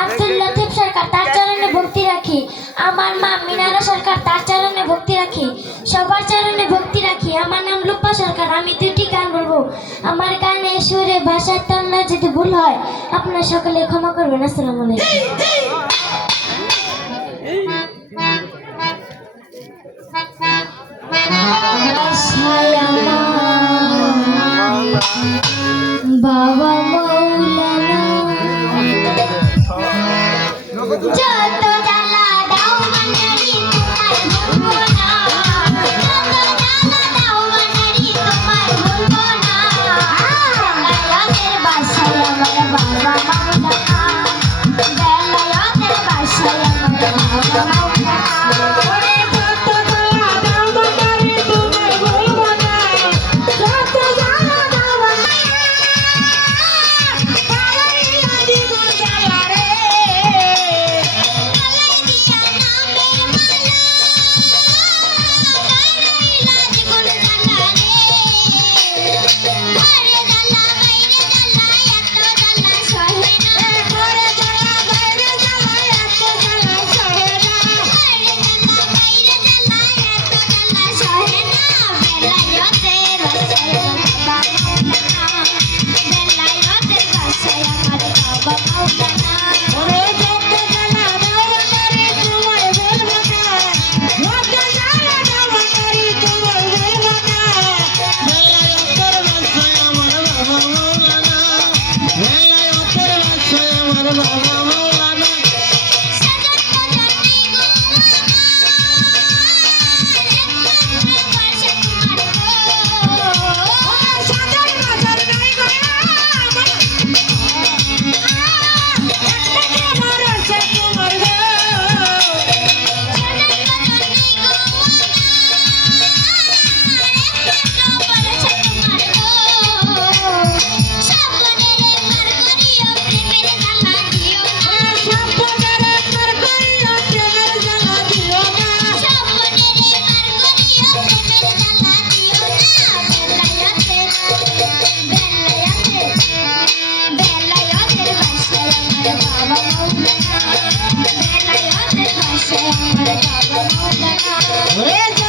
আব্দুল লতিফ সরকার তার চরণে ভক্তি রাখি। আমার মা মিনারা সরকার তার চরণে ভক্তি রাখি। সবার চরণে ভক্তি রাখি। আমার নাম লুপা সরকার আমি দুটি গান বলব। আমার গানে সুরে ভাষার তন্না যদি ভুল হয় আপনারা সকলে ক্ষমা করবেন। আসসালামু আলাইকুম। বাবা Judge! Oi.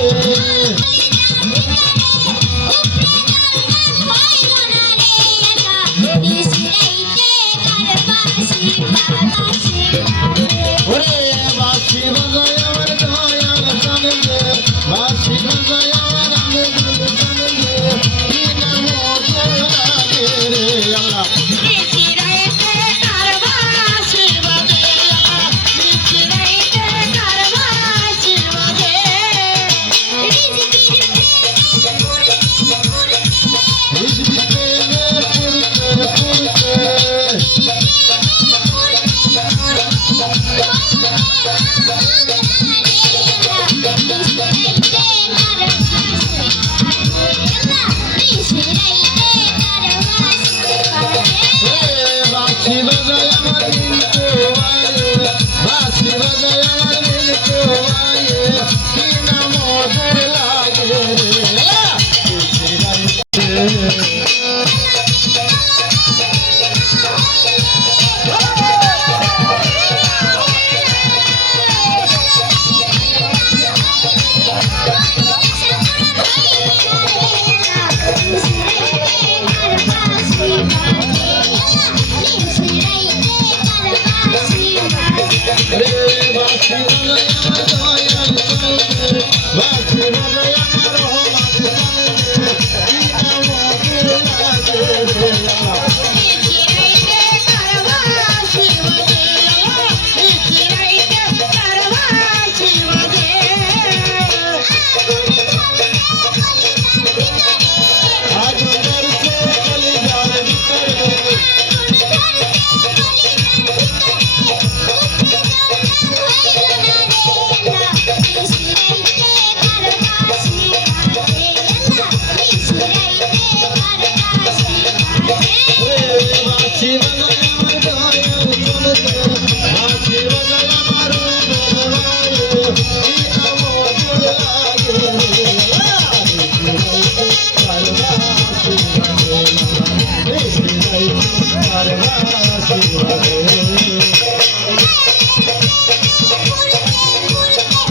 রে রে বাসি